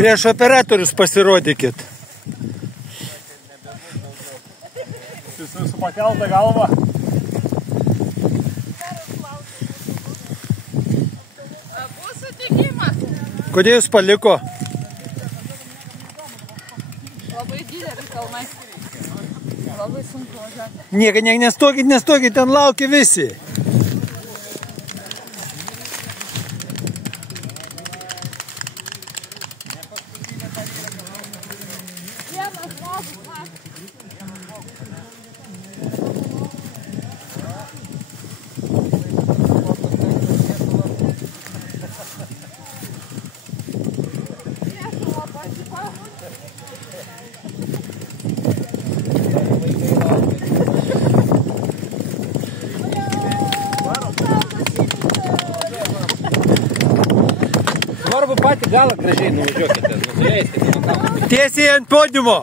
Prieš operatorius pasirodykit. Su patelta galva. Bus sutikimas. Kodėl jūs paliko? Labai didelis kalnai. Labai sunku važiuoti. Nieka, nestokit, ten laukia visi. Svarbu patį galą gražiai nuvažiuokite, nusileiskite. Tiesiai ant podiumo.